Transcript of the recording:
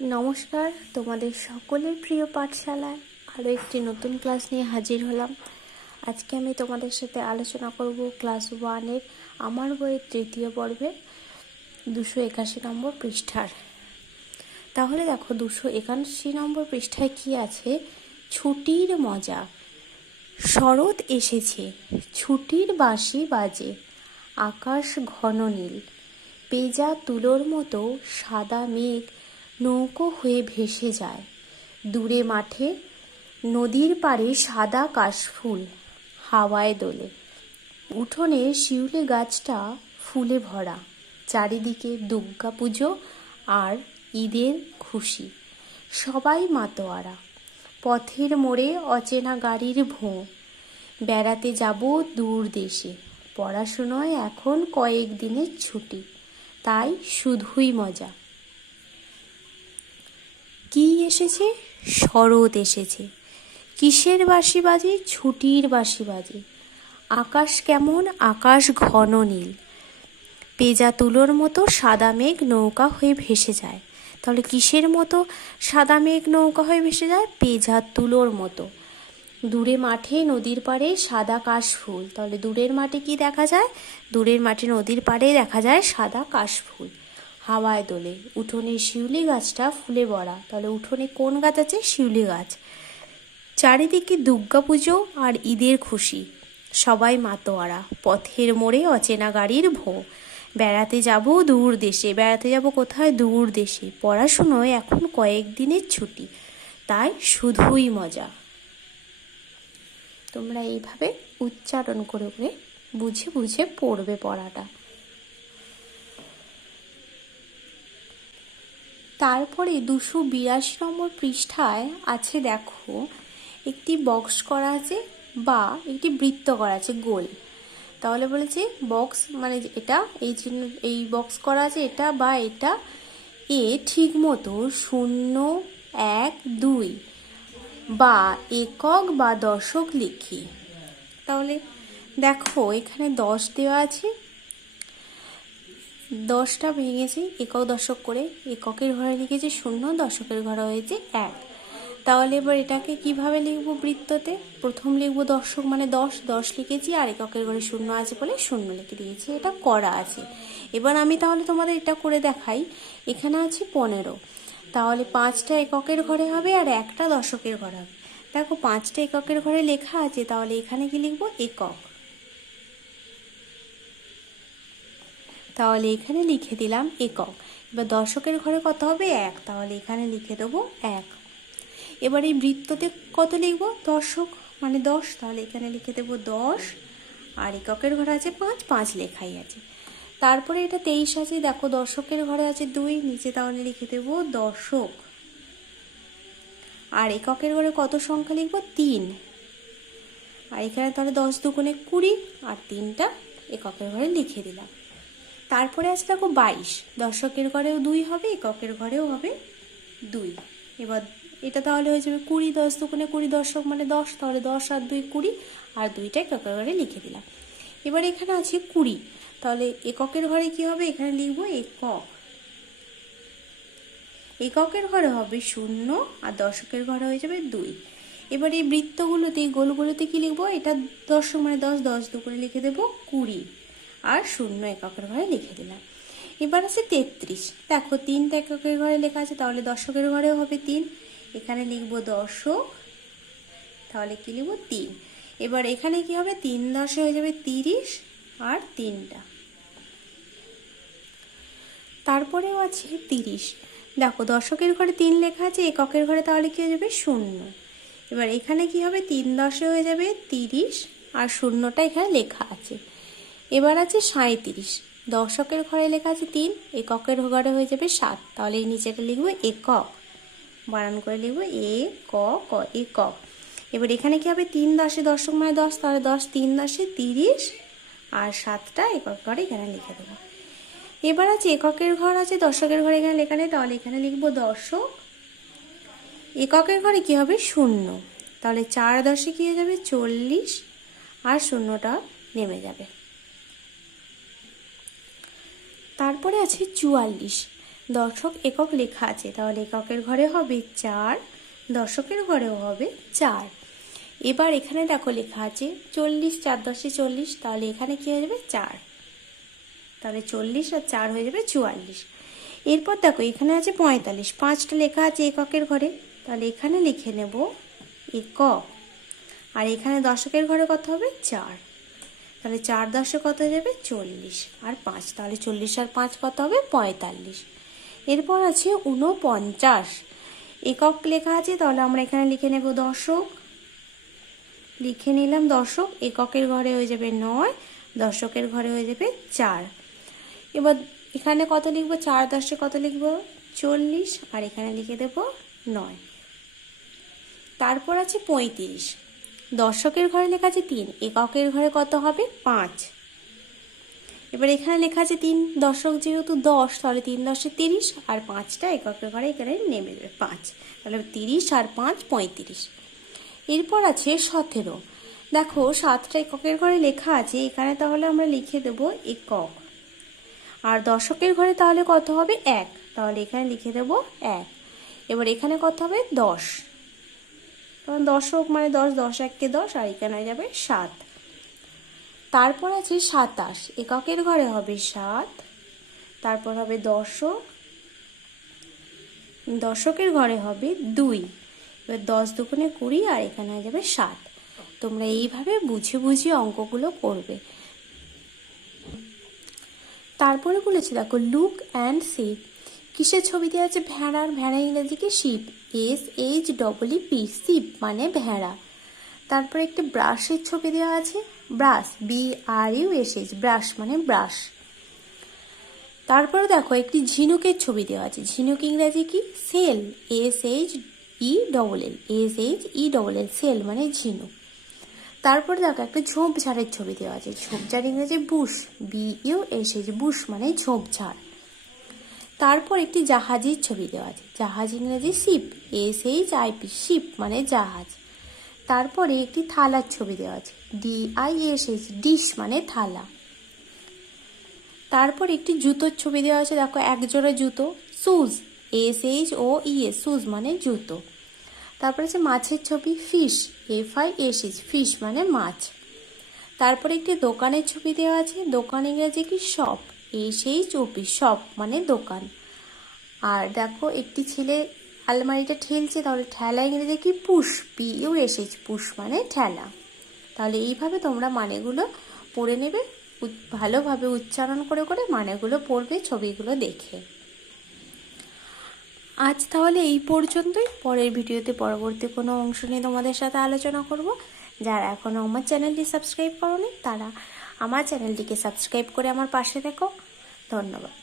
নমস্কার, তোমাদের সকলের প্রিয় পাঠশালায় আরও একটি নতুন ক্লাস নিয়ে হাজির হলাম। আজকে আমি তোমাদের সাথে আলোচনা করব ক্লাস 1-এর আমার বইয়ের তৃতীয় পর্বে 281 নম্বর পৃষ্ঠার। তাহলে দেখো 281 নম্বর পৃষ্ঠায় কি আছে? ছুটির মজা। শরৎ এসেছে, ছুটির বাঁশি বাজে, আকাশ ঘন নীল, পেঁজা তুলোর মতো সাদা মেঘ নৌকো হয়ে ভেসে যায়। দূরে মাঠে নদীর পাড়ে সাদা কাশফুল হাওয়ায় দোলে। উঠোনে শিউলি গাছটা ফুলে ভরা। চারিদিকে দুর্গা পুজো আর ঈদের খুশি। সবাই মাতোয়ারা। পথের মোড়ে অচেনা গাড়ির ভোঁ। বেড়াতে যাব দূর দেশে। পড়াশুনোয় এখন কয়েকদিনের ছুটি, তাই শুধুই মজা। কি এসেছে? শরৎ এসেছে। কিসের বাঁশি বাজে? ছুটির বাঁশি বাজে। আকাশ কেমন? আকাশ ঘন নীল, পেঁজা তুলোর মতো সাদা মেঘ নৌকা হয়ে ভেসে যায়। তাহলে কিসের মতো সাদা মেঘ নৌকা হয়ে ভেসে যায়? পেঁজা তুলোর মতো। দূরে মাঠে নদীর পাড়ে সাদা কাশফুল। তাহলে দূরের মাঠে কি দেখা যায়? দূরের মাঠে নদীর পাড়ে দেখা যায় সাদা কাশফুল হাওয়ায় দোলে। উঠোনে শিউলি গাছটা ফুলে ভরা। তাহলে উঠোনে কোন গাছ আছে? শিউলি গাছ। চারিদিকে দুর্গা পুজো আর ঈদের খুশি। সবাই মাতোয়ারা। পথের মোড়ে অচেনা গাড়ির ভোঁ। বেড়াতে যাব দূর দেশে। বেড়াতে যাব কোথায়? দূর দেশে। পড়াশুনোয় এখন কয়েকদিনের ছুটি, তাই শুধুই মজা। তোমরা এইভাবে উচ্চারণ করে করে বুঝে বুঝে পড়বে পড়াটা। তারপরে 282 নম্বর পৃষ্ঠায় আছে, দেখো একটি বক্স করা আছে বা একটি বৃত্ত করা আছে গোল। তাহলে বলেছে বক্স মানে এটা এই বক্স করা আছে এটা বা এটা এ ঠিক মতো 0, 1, 2 বা একক বা দশক লিখি। তাহলে দেখো এখানে 10 দেওয়া আছে, 10টা ভেঙেছি একক দশক করে। এককের ঘরে লিখেছি 0, দশকের ঘরে হয়েছে 1। তাহলে এবার এটাকে কিভাবে লিখবো? বৃত্ততে প্রথম লিখবো দশক মানে 10, 10 লিখেছি, আর এককের ঘরে 0 আছে বলে 0 লিখে দিয়েছি। এটা করা আছে। এবার আমি তাহলে তোমাদের এটা করে দেখাই। এখানে আছে 15, তাহলে 5টা এককের ঘরে হবে আর 1টা দশকের ঘরে হবে। দেখো 5টা এককের ঘরে লেখা আছে, তাহলে এখানে কি লিখবো? একক। তাহলে এখানে লিখে দিলাম একক। এবার দশকের ঘরে কত হবে? 1, তাহলে এখানে লিখে দেবো 1। এবার এই বৃত্ততে কত লিখবো? দশক মানে 10, তাহলে এখানে লিখে দেবো 10, আর এককের ঘরে আছে 5, 5 লেখাই আছে। তারপরে এটা 23 আছে, দেখো দশকের ঘরে আছে 2, নিচে তাহলে লিখে দেবো দশক। আর এককের ঘরে কত সংখ্যা লিখবো? 3, আর এখানে তাহলে 10 দুগুণে 20, আর 3টা এককের ঘরে লিখে দিলাম। তারপরে আছে দেখো 22, দশকের ঘরেও 2 হবে, এককের ঘরেও হবে 2। এবার এটা তাহলে হয়ে যাবে 20, 10 দুগুণে 20, দশক মানে 10, তাহলে 10 আর 2 20, আর 2টা এককের ঘরে লিখে দিলাম। এবার এখানে আছে 20, তাহলে এককের ঘরে কি হবে? এখানে লিখবো একক। এককের ঘরে হবে 0, আর দশকের ঘরে হয়ে যাবে 2। এবার এই বৃত্তগুলোতে এই গোলগুলোতে কি লিখবো? এটা দশক মানে 10, 10 দুগুণে লিখে দেবো 20, আর 0 এককের ঘরে লিখে দিলাম। এবার আছে 33, দেখো 3টা এককের ঘরে লেখা আছে, তাহলে দশকের ঘরেও হবে 3, এখানে লিখবো দশক, তাহলে কি লিখবো? 3। এবার এখানে কি হবে? 3 10 হয়ে যাবে 30, আর 3টা। তারপরেও আছে 30, দেখো দশকের ঘরে 3 লেখা আছে, এককের ঘরে তাহলে কি হয়ে যাবে? 0। এবার এখানে কি হবে? 3 10 হয়ে যাবে 30, আর 0টা এখানে লেখা আছে। এবার আছে 37, দশকের ঘরে লেখা আছে 3, এককের ঘরে হয়ে যাবে 7, তাহলে এই নিচেটা লিখবো একক, বানান করে লিখবো একক। এবার এখানে কি হবে? 3 10 দশক মানে 10, তাহলে 10 3 10 30, আর 7টা একক ঘরে এখানে লিখে দেবো। এবার আছে এককের ঘর আছে, দশকের ঘরে এখানে লেখা নেই, তাহলে এখানে লিখবো দশক। এককের ঘরে কি হবে? 0, তাহলে 4 10 কি হয়ে যাবে? 40, আর 0টা নেমে যাবে। তারপরে আছে 44, দশক একক লেখা আছে, তাহলে এককের ঘরে হবে 4, দশকের ঘরেও হবে 4। এবার এখানে দেখো লেখা আছে 40, 4 10 40, তাহলে এখানে কি হয়ে যাবে 4, তাহলে 40 আর 4 হয়ে যাবে 44। এরপর দেখো এখানে আছে 45, 5টা লেখা আছে এককের ঘরে, তাহলে এখানে লিখে নেব একক। আর এখানে দশকের ঘরে কত হবে 4, তাহলে 4 10 কত হয়ে যাবে 40 আর 5, তাহলে 40 আর 5 কত হবে 45। এরপর আছে 49, একক লেখা আছে, তাহলে আমরা এখানে লিখে নেব দশক, লিখে নিলাম দশক, এককের ঘরে হয়ে যাবে 9, দশকের ঘরে হয়ে যাবে 4। এবার এখানে কত লিখবো, 4 10 কত লিখবো 40, আর এখানে লিখে দেব 9। তারপর আছে 35, দশকের ঘরে লেখা আছে 3, এককের ঘরে কত হবে 5। এবার এখানে লেখা আছে 3, দশক যেহেতু 10, তাহলে 3 10 30, আর 5টা এককের ঘরে এখানে নেমে যাবে 5, তাহলে 30 আর 5 35। এরপর আছে 17, দেখো 7টা এককের ঘরে লেখা আছে, এখানে তাহলে আমরা লিখে দেব একক। আর দশকের ঘরে তাহলে কত হবে 1, তাহলে এখানে লিখে দেব 1। এবার এখানে কত হবে 10, কারণ দশক মানে 10, 10 1 10, আর এখানে হয়ে যাবে 7। তারপর আছে 27, এককের ঘরে হবে 7, তারপর হবে দশক, দশকের ঘরে হবে 2, এবার 10 দুগুণে 20, আর এখানে হয়ে যাবে 7। তোমরা এইভাবে বুঝে বুঝে অঙ্কগুলো করবে। তারপরে বলেছি দেখো লুক অ্যান্ড সি, কিসের ছবি দেওয়া আছে, ভেড়ার, ভেড়া ইংরেজি কি শিপ, SHEEP, শিপ মানে ভেড়া। তারপরে একটি ব্রাশের ছবি দেওয়া আছে, ব্রাশ, BRUSH, ব্রাশ মানে ব্রাশ। তারপরে দেখো একটি ঝিনুকের ছবি দেওয়া আছে, ঝিনুক ইংরেজি কি সেল, SHELL, সেল মানে ঝিনুক। তারপরে দেখো একটা ঝোপঝাড়ের ছবি দেওয়া আছে, ঝোপঝাড় ইংরেজি বুশ, BUSH, বুশ মানে ঝোপঝাড়। তারপর একটি জাহাজের ছবি দেওয়া আছে, জাহাজ ইংরেজি শিপ, SHIP, শিপ মানে জাহাজ। তারপরে একটি থালার ছবি দেওয়া আছে, DISH, ডিশ মানে থালা। তারপর একটি জুতোর ছবি দেওয়া আছে, দেখো একজোড়া জুতো, শুজ, SHOES, শুজ মানে জুতো। তারপরে আছে মাছের ছবি, ফিশ, FISH, ফিশ মানে মাছ। তারপরে একটি দোকানের ছবি দেওয়া আছে, দোকান ইংরেজি কি শপ, SHOP, শপ মানে দোকান। আর দেখো একটি ছেলে আলমারিটা ঠেলছে, তাহলে ঠেলা ইংরেজি কি পুশ, PUSH, পুশ মানে ঠেলা। তাহলে এইভাবে তোমরা মানেগুলো পড়ে নেবে, ভালোভাবে উচ্চারণ করে করে মানেগুলো পড়বে ছবিগুলো দেখে। আজ তাহলে এই পর্যন্তই, পরের ভিডিওতে পরবর্তী কোনো অংশ নিয়ে তোমাদের সাথে আলোচনা করব। যারা এখনও আমার চ্যানেলটি সাবস্ক্রাইব করোনি, তারা আমার চ্যানেলটিকে সাবস্ক্রাইব করে আমার পাশে থেকো। ধন্যবাদ।